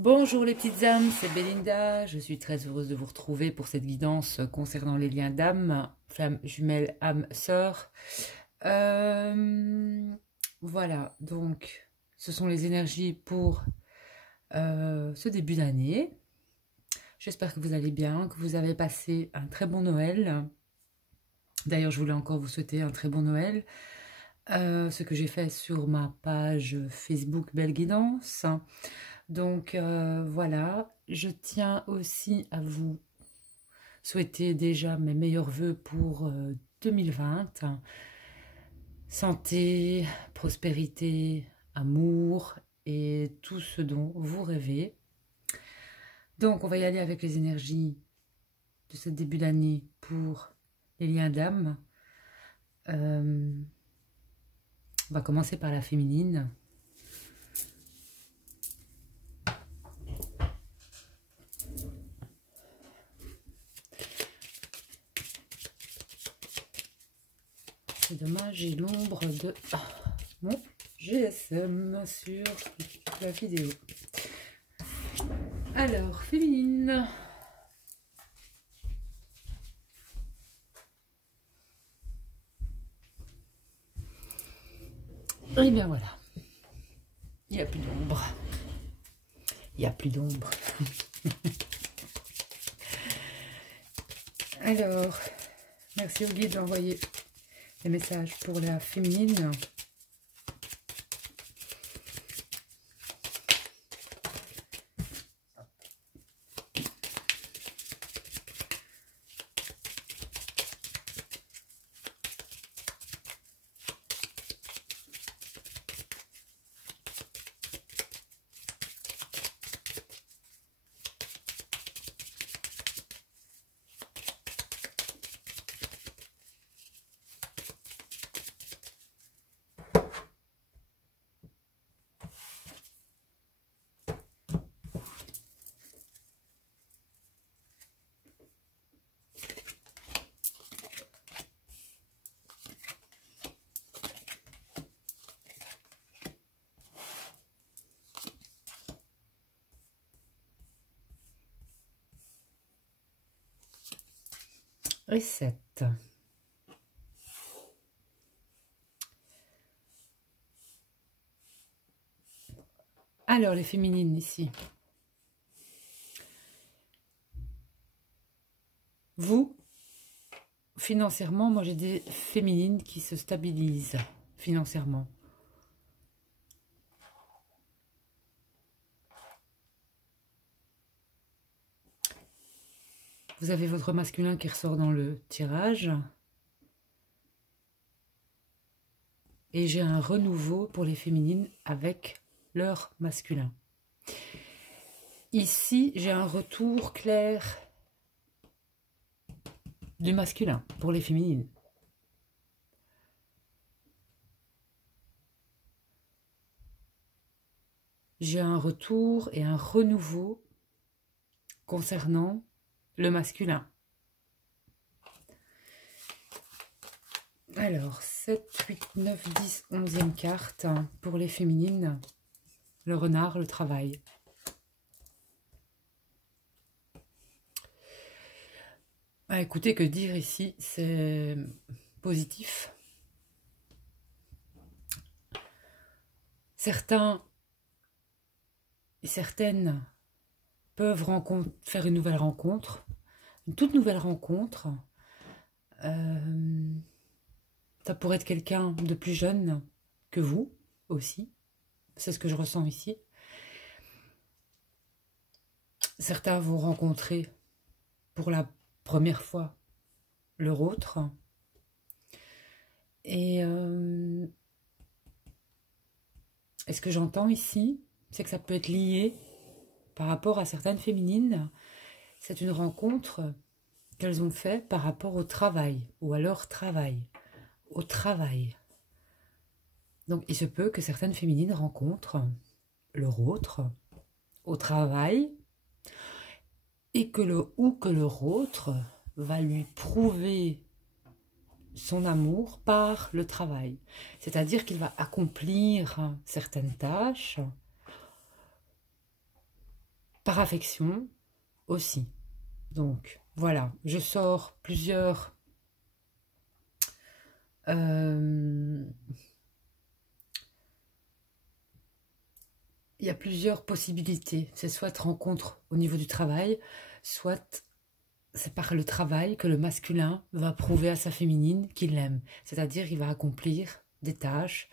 Bonjour les petites âmes, c'est Belinda. Je suis très heureuse de vous retrouver pour cette guidance concernant les liens d'âme, flamme jumelle, âme sœur. Voilà, donc ce sont les énergies pour ce début d'année. J'espère que vous allez bien, que vous avez passé un très bon Noël. D'ailleurs, je voulais encore vous souhaiter un très bon Noël. Ce que j'ai fait sur ma page Facebook Belle Guidance. Donc voilà, je tiens aussi à vous souhaiter déjà mes meilleurs vœux pour 2020. Santé, prospérité, amour et tout ce dont vous rêvez. Donc on va y aller avec les énergies de ce début d'année pour les liens d'âme. On va commencer par la féminine. C'est dommage, j'ai l'ombre de mon GSM sur la vidéo. Alors, féminine. Et bien voilà. Il n'y a plus d'ombre. Il n'y a plus d'ombre. Alors, merci au guide d'envoyer des messages pour la féminine. Reset. Alors, les féminines ici. Vous, financièrement, moi j'ai des féminines qui se stabilisent financièrement. Vous avez votre masculin qui ressort dans le tirage. Et j'ai un renouveau pour les féminines avec leur masculin. Ici, j'ai un retour clair du masculin pour les féminines. J'ai un retour et un renouveau concernant le masculin. Alors, 7, 8, 9, 10, 11e carte pour les féminines. Le renard, le travail. Ah, écoutez, que dire ici, c'est positif. Certains et certaines peuvent faire une nouvelle rencontre, une toute nouvelle rencontre. Ça pourrait être quelqu'un de plus jeune que vous aussi. C'est ce que je ressens ici. Certains vont rencontrer pour la première fois leur autre. Et ce que j'entends ici, c'est que ça peut être lié par rapport à certaines féminines. C'est une rencontre qu'elles ont fait par rapport au travail ou à leur travail. Au travail. Donc il se peut que certaines féminines rencontrent leur autre au travail et que leur autre va lui prouver son amour par le travail. C'est-à-dire qu'il va accomplir certaines tâches par affection aussi. Donc, voilà, je sors plusieurs... il y a plusieurs possibilités. C'est soit rencontre au niveau du travail, soit c'est par le travail que le masculin va prouver à sa féminine qu'il l'aime. C'est-à-dire, il va accomplir des tâches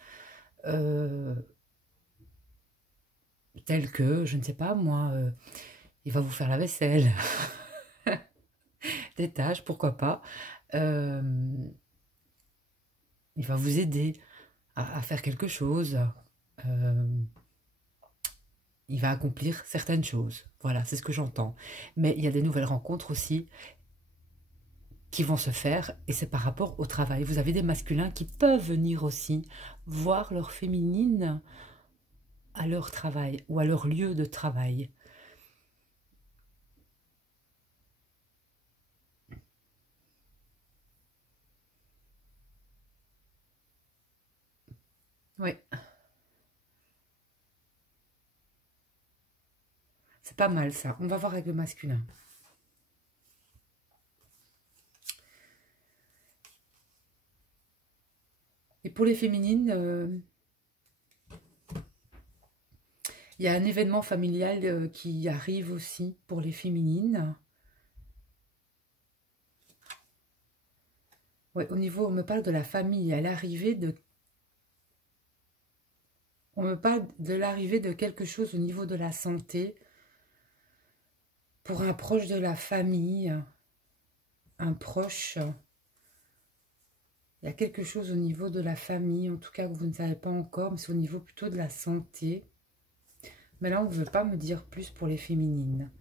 telles que, je ne sais pas moi, il va vous faire la vaisselle. Des tâches, pourquoi pas. Euh, il va vous aider à faire quelque chose. Il va accomplir certaines choses. Voilà, c'est ce que j'entends. Mais il y a des nouvelles rencontres aussi qui vont se faire et c'est par rapport au travail. Vous avez des masculins qui peuvent venir aussi voir leur féminine à leur travail ou à leur lieu de travail. Oui, c'est pas mal ça. On va voir avec le masculin. Et pour les féminines, il y a un événement familial qui arrive aussi pour les féminines. Ouais, au niveau, on me parle de la famille, à l'arrivée de... On me parle de l'arrivée de quelque chose au niveau de la santé pour un proche de la famille, un proche. Il y a quelque chose au niveau de la famille, en tout cas que vous ne savez pas encore, mais c'est au niveau plutôt de la santé. Mais là, on ne veut pas me dire plus pour les féminines.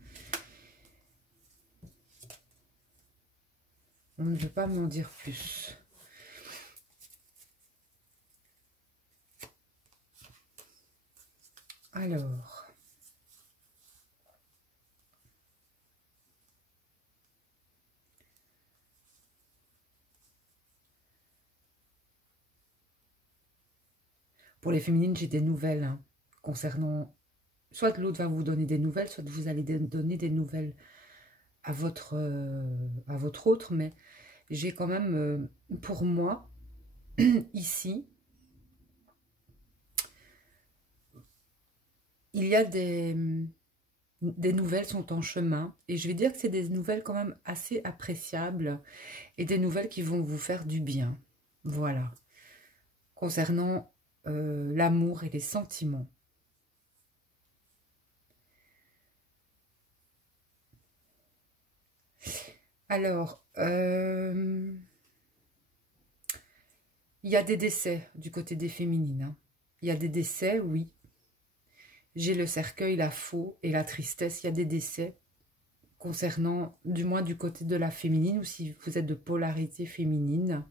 On ne veut pas m'en dire plus. Alors... Pour les féminines, j'ai des nouvelles concernant... Soit l'autre va vous donner des nouvelles, soit vous allez donner des nouvelles à votre autre. Mais j'ai quand même, pour moi, ici, il y a des nouvelles sont en chemin. Et je vais dire que c'est des nouvelles quand même assez appréciables et des nouvelles qui vont vous faire du bien. Voilà. Concernant l'amour et les sentiments. Alors, il y a des décès du côté des féminines. Hein. Il y a des décès, oui. J'ai le cercueil, la faux et la tristesse. Il y a des décès concernant, du moins du côté de la féminine, ou si vous êtes de polarité féminine.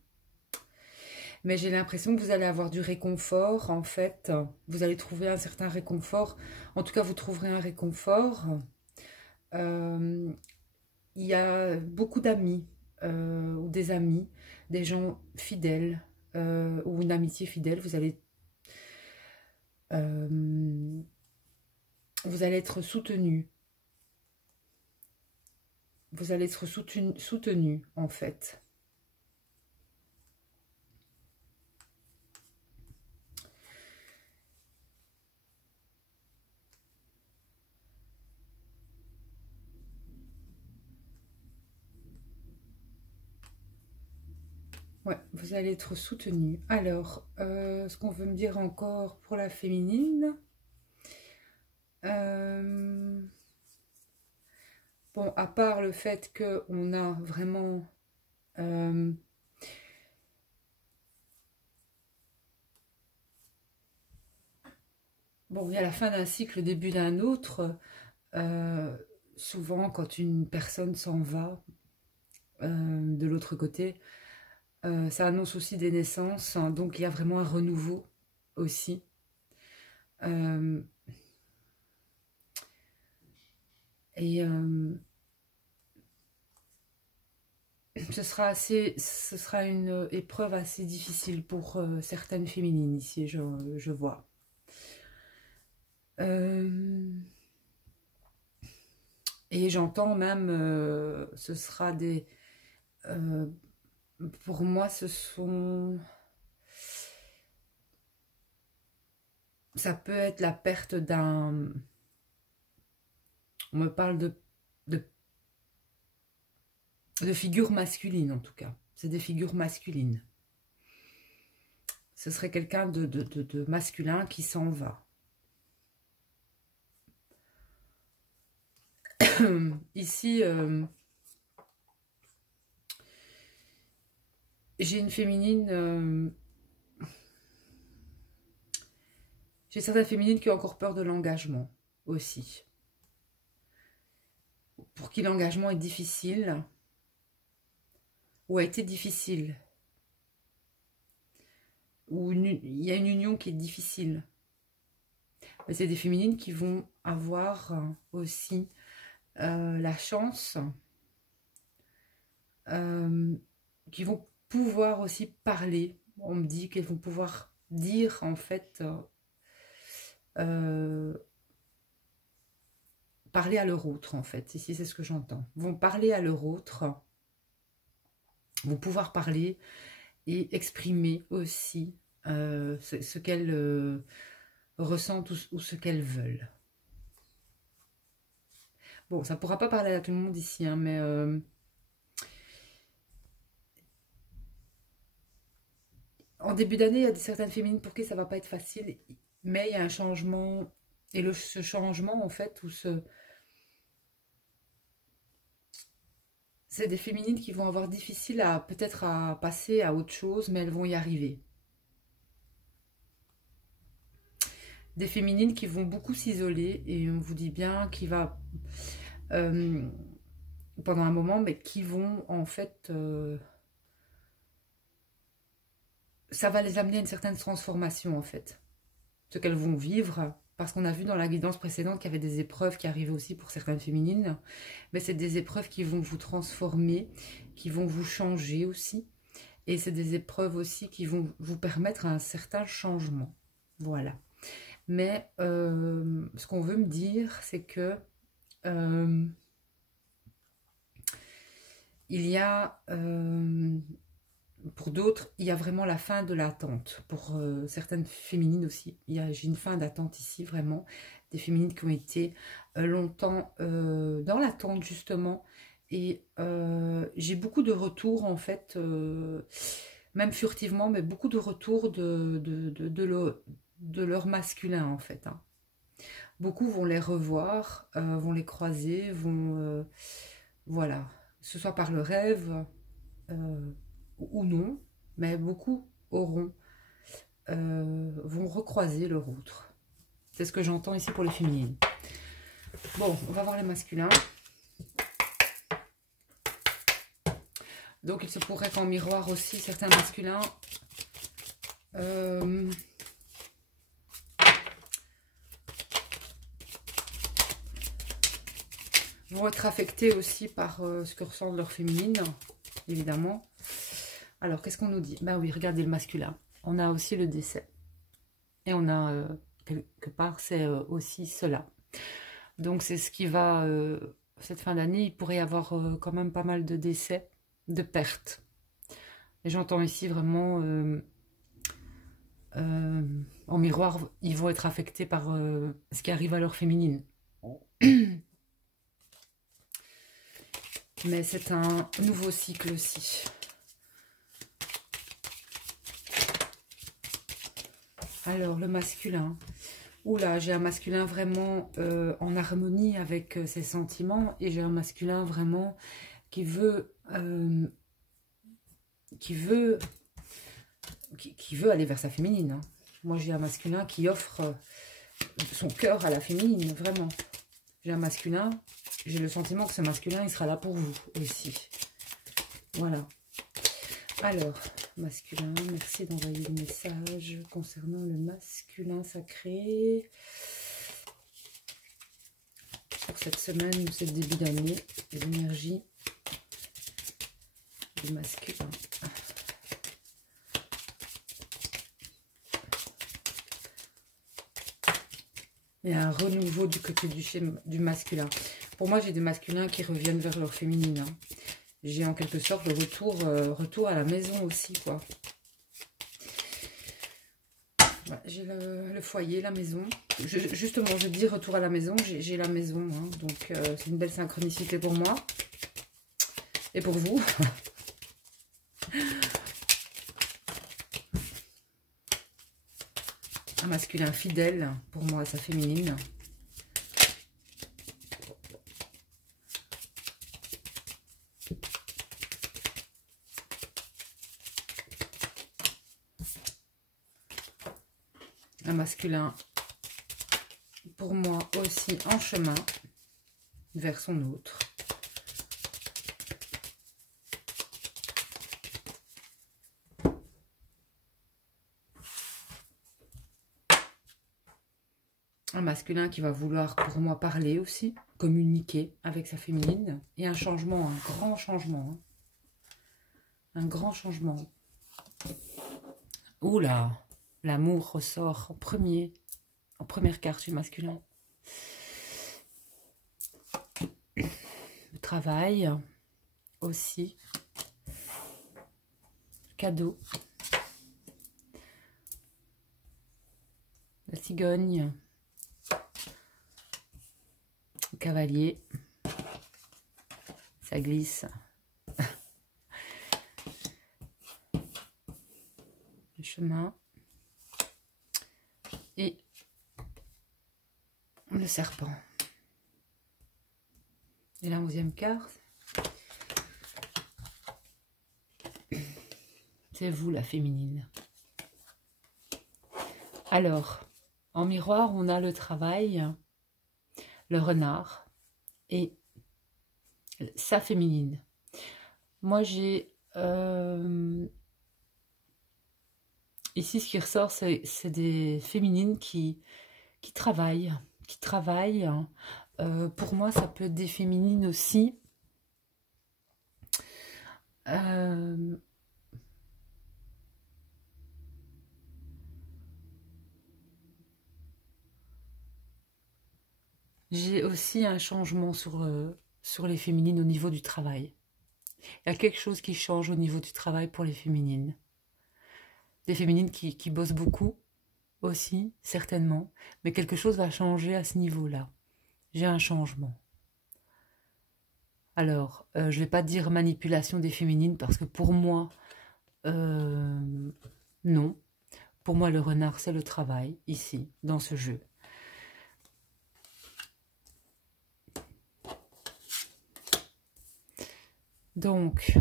Mais j'ai l'impression que vous allez avoir du réconfort, en fait. Vous allez trouver un certain réconfort. En tout cas, vous trouverez un réconfort. Il y a beaucoup d'amis, ou des amis, des gens fidèles, ou une amitié fidèle. Vous allez être soutenu. Vous allez être soutenu, en fait. Ouais, vous allez être soutenu. Alors, ce qu'on veut me dire encore pour la féminine. Bon, à part le fait qu'on a vraiment... bon, il y a la fin d'un cycle, le début d'un autre. Souvent, quand une personne s'en va de l'autre côté, ça annonce aussi des naissances. Hein, donc, il y a vraiment un renouveau aussi. Et ce sera une épreuve assez difficile pour certaines féminines ici, je vois. Et j'entends même, ce sera des... euh, pour moi, ce sont... Ça peut être la perte d'un... On me parle de figures masculines, en tout cas. C'est des figures masculines. Ce serait quelqu'un de masculin qui s'en va. Ici, j'ai une féminine... j'ai certaines féminines qui ont encore peur de l'engagement aussi. Pour qui l'engagement est difficile ou a été difficile. Ou il y a une union qui est difficile. Mais c'est des féminines qui vont avoir aussi la chance, qui vont pouvoir aussi parler. On me dit qu'elles vont pouvoir dire en fait, parler à leur autre en fait. Ici c'est ce que j'entends. Vont parler à leur autre, vont pouvoir parler et exprimer aussi ce qu'elles ressentent ou ce qu'elles veulent. Bon, ça ne pourra pas parler à tout le monde ici, hein, mais en début d'année, il y a certaines féminines pour qui ça ne va pas être facile, mais il y a un changement, et ce changement, en fait, c'est des féminines qui vont avoir difficile à peut-être à passer à autre chose, mais elles vont y arriver. Des féminines qui vont beaucoup s'isoler, et on vous dit bien qu'il va... pendant un moment, mais qui vont en fait... ça va les amener à une certaine transformation en fait. Ce qu'elles vont vivre, parce qu'on a vu dans la guidance précédente qu'il y avait des épreuves qui arrivaient aussi pour certaines féminines, mais c'est des épreuves qui vont vous transformer, qui vont vous changer aussi, et c'est des épreuves aussi qui vont vous permettre un certain changement. Voilà. Mais ce qu'on veut me dire, c'est que il y a, pour d'autres, il y a vraiment la fin de l'attente. Pour certaines féminines aussi, j'ai une fin d'attente ici, vraiment. Des féminines qui ont été longtemps dans l'attente, justement. Et j'ai beaucoup de retours, en fait, même furtivement, mais beaucoup de retours de leur masculin, en fait. Hein. Beaucoup vont les revoir, vont les croiser, vont... voilà, que ce soit par le rêve ou non, mais beaucoup vont recroiser leur autre. C'est ce que j'entends ici pour les féminines. Bon, on va voir les masculins. Donc, il se pourrait qu'en miroir aussi, certains masculins vont être affectés aussi par ce que ressentent leurs féminines, évidemment. Alors, qu'est-ce qu'on nous dit? Ben oui, regardez le masculin. On a aussi le décès. Et on a, quelque part, c'est aussi cela. Donc, c'est ce qui va, cette fin d'année, il pourrait y avoir quand même pas mal de décès, de pertes. Et j'entends ici vraiment, en miroir, ils vont être affectés par ce qui arrive à leur féminine. Mais c'est un nouveau cycle aussi. Alors, le masculin. Oula, j'ai un masculin vraiment en harmonie avec ses sentiments. Et j'ai un masculin vraiment qui veut aller vers sa féminine. Hein. Moi, j'ai un masculin qui offre son cœur à la féminine, vraiment. J'ai un masculin, j'ai le sentiment que ce masculin, il sera là pour vous aussi. Voilà. Alors, masculin, merci d'envoyer le message concernant le masculin sacré. Pour cette semaine ou ce début d'année, les énergies du masculin. Il y a un renouveau du côté du masculin. Pour moi, j'ai des masculins qui reviennent vers leur féminine. Hein. J'ai en quelque sorte le retour à la maison aussi, quoi. Ouais, j'ai le foyer, la maison. Justement, je dis retour à la maison, j'ai la maison. Hein. Donc, c'est une belle synchronicité pour moi. Et pour vous. Un masculin fidèle, pour moi, sa féminine. Un masculin, pour moi, aussi en chemin vers son autre. Un masculin qui va vouloir, pour moi, parler aussi, communiquer avec sa féminine. Et un changement, un grand changement. Hein. Un grand changement. Oula, l'amour ressort en première carte du masculin. Le travail aussi. Cadeau. La cigogne. Le cavalier. Ça glisse. Le chemin. Et le serpent. Et la 11e carte. C'est vous, la féminine. Alors, en miroir, on a le travail, le renard et sa féminine. Moi, j'ai... ici, ce qui ressort, c'est des féminines qui travaillent. Pour moi, ça peut être des féminines aussi. J'ai aussi un changement sur les féminines au niveau du travail. Il y a quelque chose qui change au niveau du travail pour les féminines. Des féminines qui bossent beaucoup aussi, certainement. Mais quelque chose va changer à ce niveau-là. J'ai un changement. Alors, je ne vais pas dire manipulation des féminines parce que pour moi, non. Pour moi, le renard, c'est le travail, ici, dans ce jeu. Donc,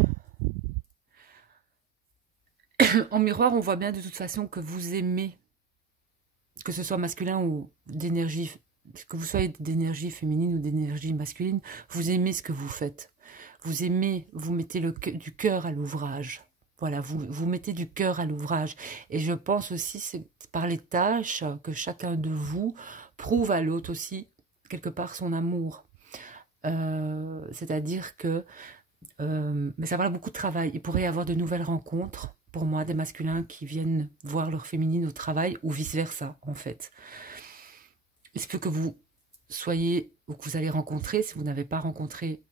en miroir, on voit bien de toute façon que vous aimez, que ce soit masculin ou d'énergie, que vous soyez d'énergie féminine ou d'énergie masculine, vous aimez ce que vous faites. Vous aimez, vous mettez du cœur à l'ouvrage. Voilà, vous mettez du cœur à l'ouvrage. Et je pense aussi, c'est par les tâches que chacun de vous prouve à l'autre aussi, quelque part, son amour. C'est-à-dire que mais ça va beaucoup de travail. Il pourrait y avoir de nouvelles rencontres, pour moi, des masculins qui viennent voir leur féminine au travail, ou vice-versa, en fait. Il se peut que vous soyez, ou que vous allez rencontrer, si vous n'avez pas rencontré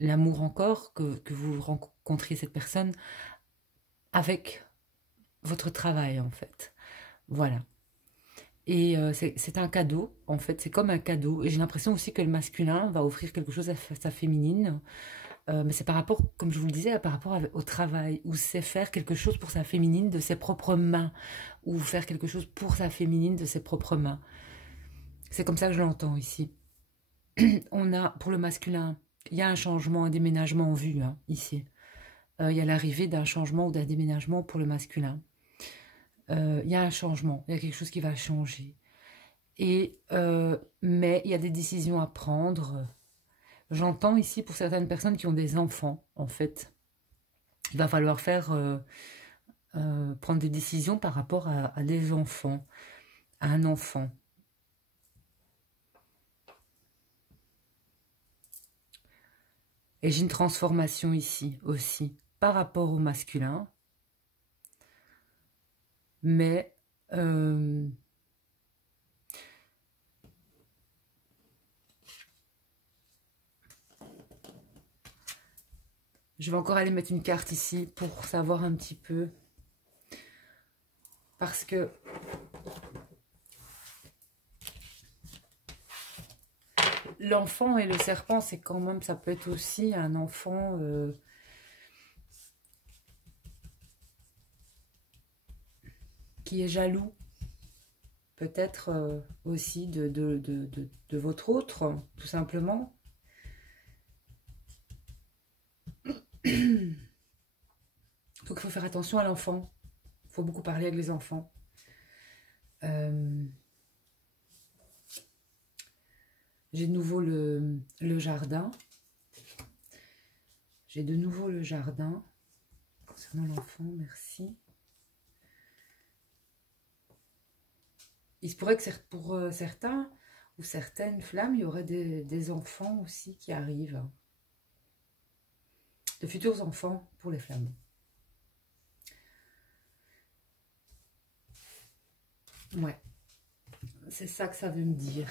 l'amour encore, que vous rencontriez cette personne avec votre travail, en fait. Voilà. Et c'est un cadeau, en fait, c'est comme un cadeau. Et j'ai l'impression aussi que le masculin va offrir quelque chose à sa féminine. Mais c'est par rapport, comme je vous le disais, par rapport au travail, où c'est faire quelque chose pour sa féminine de ses propres mains, ou faire quelque chose pour sa féminine de ses propres mains. C'est comme ça que je l'entends ici. On a, pour le masculin, il y a un changement, un déménagement en vue, hein, ici. Il y a l'arrivée d'un changement ou d'un déménagement pour le masculin. Il y a un changement, il y a quelque chose qui va changer. Et, mais il y a des décisions à prendre. J'entends ici pour certaines personnes qui ont des enfants, en fait. Il va falloir prendre des décisions par rapport à des enfants, à un enfant. Et j'ai une transformation ici aussi, par rapport au masculin. Mais Je vais encore aller mettre une carte ici pour savoir un petit peu. Parce que l'enfant et le serpent, c'est quand même, ça peut être aussi un enfant qui est jaloux. Peut-être aussi de votre autre, tout simplement. Donc il faut faire attention à l'enfant. Il faut beaucoup parler avec les enfants. J'ai de nouveau le jardin. J'ai de nouveau le jardin. Concernant l'enfant, merci. Il se pourrait que pour certains ou certaines flammes, il y aurait des enfants aussi qui arrivent. De futurs enfants pour les flammes. Ouais, c'est ça que ça veut me dire.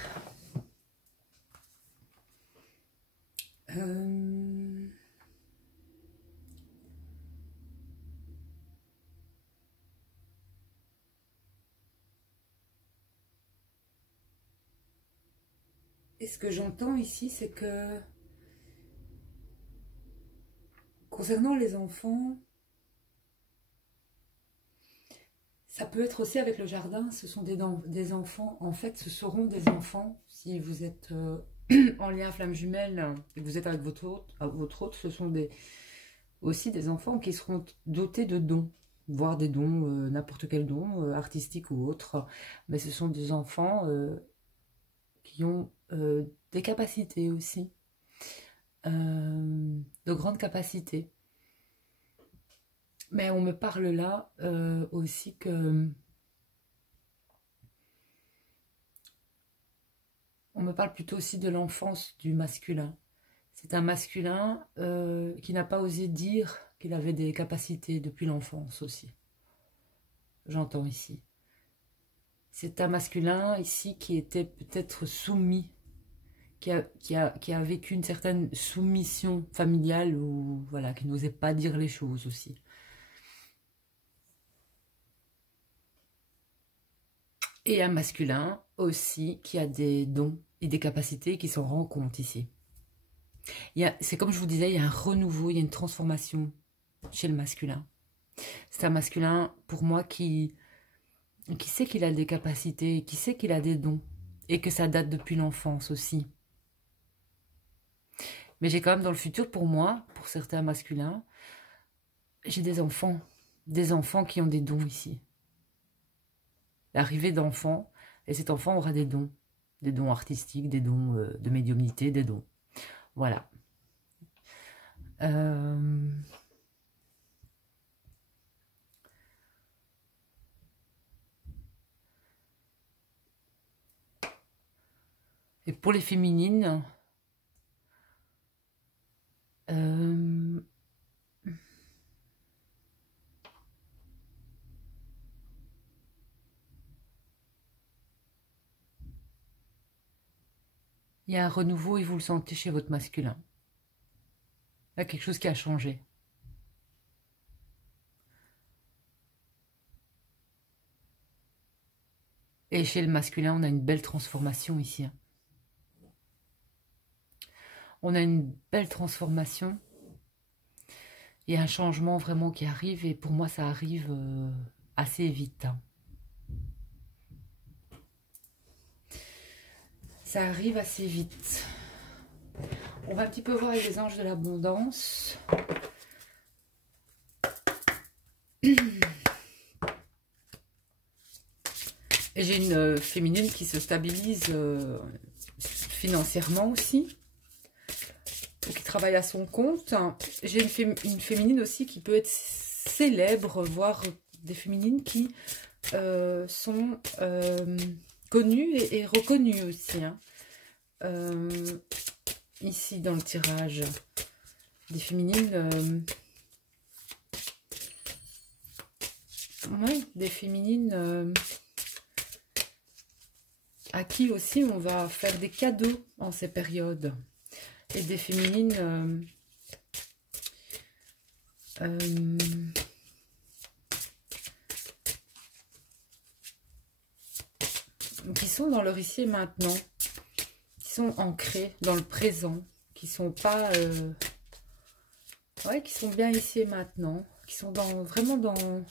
Et ce que j'entends ici, c'est que concernant les enfants, ça peut être aussi avec le jardin, ce sont des enfants, en fait ce seront des enfants, si vous êtes en lien flamme jumelle et que vous êtes avec votre hôte, ce sont aussi des enfants qui seront dotés de dons, voire des dons, n'importe quel don, artistique ou autre, mais ce sont des enfants qui ont des capacités aussi, de grandes capacités. Mais on me parle là aussi que... On me parle plutôt aussi de l'enfance du masculin. C'est un masculin qui n'a pas osé dire qu'il avait des capacités depuis l'enfance aussi. J'entends ici. C'est un masculin ici qui était peut-être soumis, qui a vécu une certaine soumission familiale ou voilà, qui n'osait pas dire les choses aussi. Et un masculin aussi qui a des dons et des capacités qui s'en rend compte ici. C'est comme je vous disais, il y a un renouveau, il y a une transformation chez le masculin. C'est un masculin, pour moi, qui sait qu'il a des capacités, qui sait qu'il a des dons, et que ça date depuis l'enfance aussi. Mais j'ai quand même dans le futur, pour moi, pour certains masculins, j'ai des enfants qui ont des dons ici. L'arrivée d'enfants, et cet enfant aura des dons artistiques, des dons de médiumnité, des dons. Voilà. Et pour les féminines, il y a un renouveau et vous le sentez chez votre masculin. Il y a quelque chose qui a changé. Et chez le masculin, on a une belle transformation ici. On a une belle transformation. Il y a un changement vraiment qui arrive et pour moi, ça arrive assez vite. Ça arrive assez vite. On va un petit peu voir avec les anges de l'abondance. Et j'ai une féminine qui se stabilise financièrement aussi. Ou qui travaille à son compte. J'ai une féminine aussi qui peut être célèbre, voire des féminines qui sont connues et reconnues aussi. Ici dans le tirage, des féminines... des féminines à qui aussi on va faire des cadeaux en ces périodes. Et des féminines qui sont dans leur ici et maintenant, qui sont ancrés dans le présent, qui sont pas... ouais, qui sont bien ici et maintenant, qui sont vraiment dans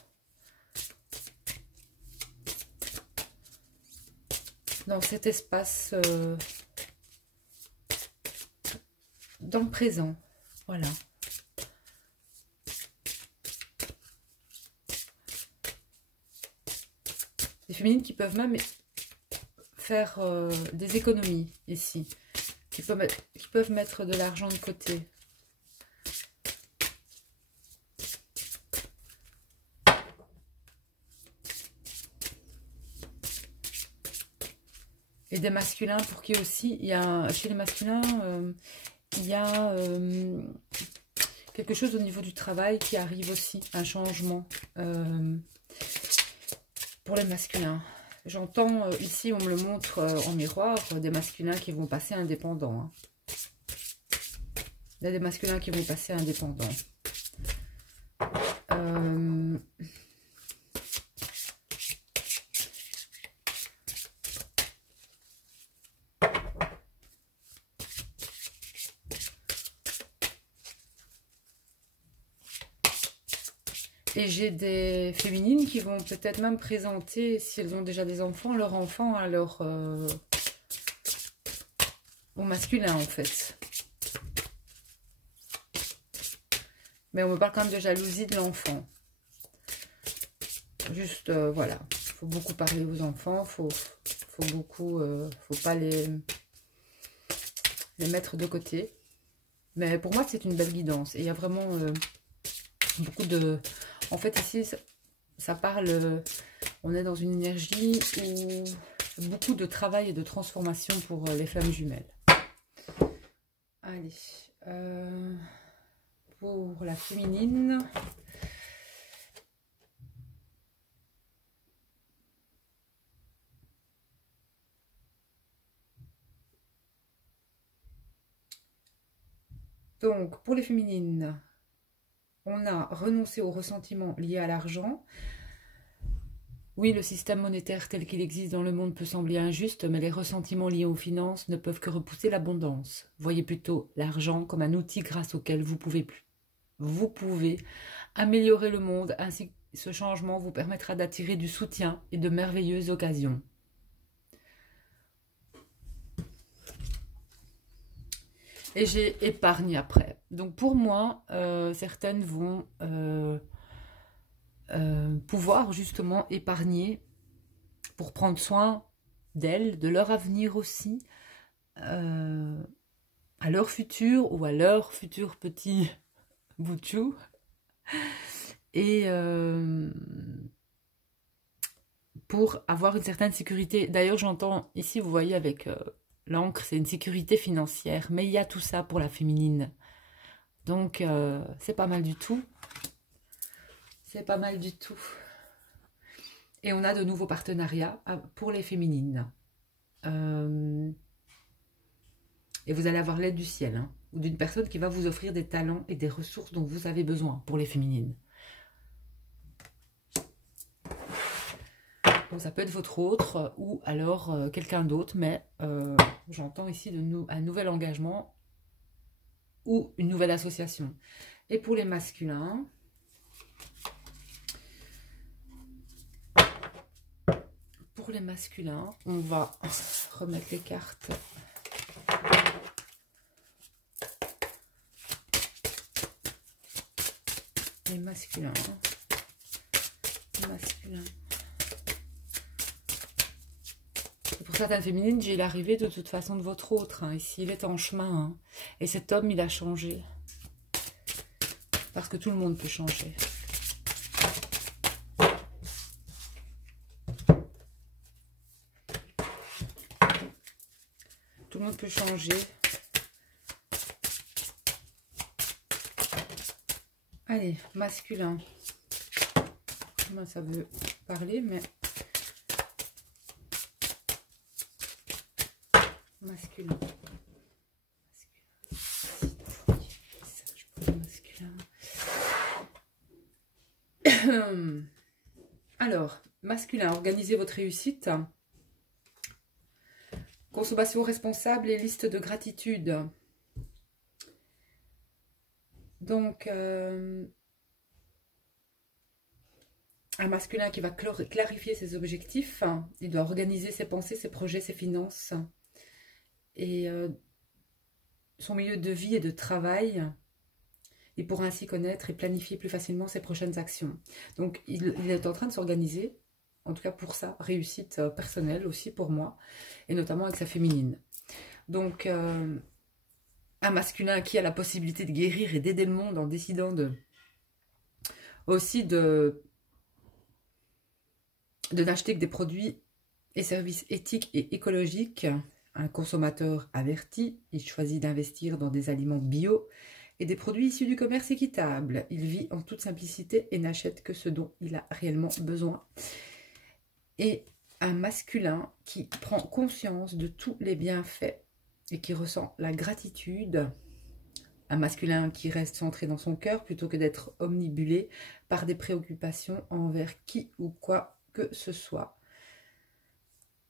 cet espace, dans le présent, voilà. Des féminines qui peuvent même faire des économies ici, qui peuvent mettre de l'argent de côté. Et des masculins pour qui aussi, il y a, chez les masculins, il y a quelque chose au niveau du travail qui arrive aussi, un changement pour les masculins. J'entends ici, on me le montre en miroir, des masculins qui vont passer indépendants. Hein. Il y a des masculins qui vont passer indépendants. Et j'ai des féminines qui vont peut-être même présenter, si elles ont déjà des enfants, leur enfant à leur... au masculin, en fait. Mais on me parle quand même de jalousie de l'enfant. Juste, voilà. Il faut beaucoup parler aux enfants. Faut beaucoup... faut pas les mettre de côté. Mais pour moi, c'est une belle guidance. Et il y a vraiment beaucoup de... En fait, ici, ça parle... on est dans une énergie où beaucoup de travail et de transformation pour les flammes jumelles. Allez. Pour la féminine... Donc, pour les féminines, on a renoncé aux ressentiments liés à l'argent. Oui, le système monétaire tel qu'il existe dans le monde peut sembler injuste, mais les ressentiments liés aux finances ne peuvent que repousser l'abondance. Voyez plutôt l'argent comme un outil grâce auquel vous pouvez améliorer le monde. Ainsi, ce changement vous permettra d'attirer du soutien et de merveilleuses occasions. Et j'ai épargne après. Donc pour moi, certaines vont pouvoir justement épargner pour prendre soin d'elles, de leur avenir aussi, à leur futur ou à leur futur petit bout de chou. Et pour avoir une certaine sécurité. D'ailleurs, j'entends ici, vous voyez, avec... l'encre, c'est une sécurité financière. Mais il y a tout ça pour la féminine. Donc, c'est pas mal du tout. C'est pas mal du tout. Et on a de nouveaux partenariats pour les féminines. Et vous allez avoir l'aide du ciel. Hein, ou d'une personne qui va vous offrir des talents et des ressources dont vous avez besoin pour les féminines. Donc ça peut être votre autre ou alors quelqu'un d'autre, mais j'entends ici un nouvel engagement ou une nouvelle association. Et pour les masculins, on va remettre les cartes. Les masculins. Pour certaines féminines, j'ai l'arrivée de toute façon de votre autre. Hein. Ici, il est en chemin. Hein. Et cet homme, il a changé. Parce que tout le monde peut changer. Tout le monde peut changer. Allez, masculin. Moi, ça veut parler, mais... Masculin. masculin, organisez votre réussite. Consommation responsable et liste de gratitude. Donc, un masculin qui va clarifier ses objectifs. Il doit organiser ses pensées, ses projets, ses finances. Et son milieu de vie et de travail. Il pourra ainsi connaître et planifier plus facilement ses prochaines actions. Donc, il est en train de s'organiser. En tout cas pour sa réussite personnelle aussi pour moi, et notamment avec sa féminine. Donc, un masculin qui a la possibilité de guérir et d'aider le monde en décidant aussi de n'acheter que des produits et services éthiques et écologiques. Un consommateur averti, il choisit d'investir dans des aliments bio et des produits issus du commerce équitable. Il vit en toute simplicité et n'achète que ce dont il a réellement besoin. Et un masculin qui prend conscience de tous les bienfaits et qui ressent la gratitude. Un masculin qui reste centré dans son cœur plutôt que d'être omnibulé par des préoccupations envers qui ou quoi que ce soit.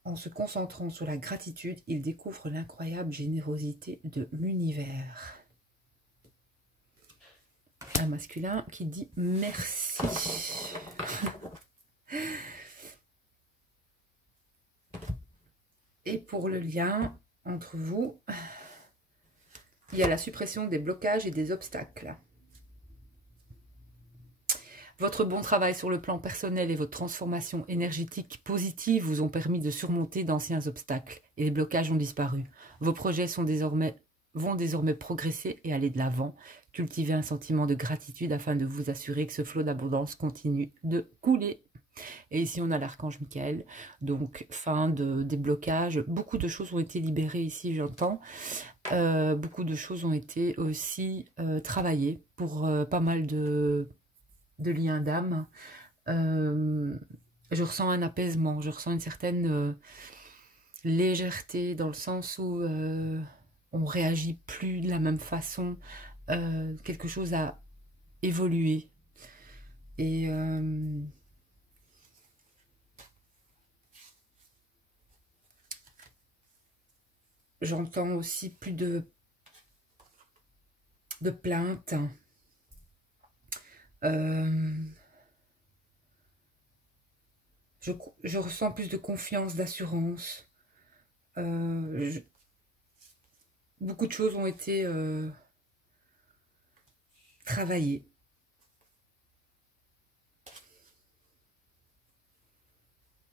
En se concentrant sur la gratitude, il découvre l'incroyable générosité de l'univers. Un masculin qui dit merci. Et pour le lien entre vous, il y a la suppression des blocages et des obstacles. Votre bon travail sur le plan personnel et votre transformation énergétique positive vous ont permis de surmonter d'anciens obstacles et les blocages ont disparu. Vos projets vont désormais progresser et aller de l'avant. Cultivez un sentiment de gratitude afin de vous assurer que ce flot d'abondance continue de couler. Et ici, on a l'archange Michael, donc fin des blocages. Beaucoup de choses ont été libérées ici, j'entends. Beaucoup de choses ont été aussi travaillées pour pas mal de liens d'âme. Je ressens un apaisement, je ressens une certaine légèreté dans le sens où on réagit plus de la même façon. Quelque chose a évolué. Et... j'entends aussi plus de plaintes. Je ressens plus de confiance, d'assurance. Beaucoup de choses ont été travaillées.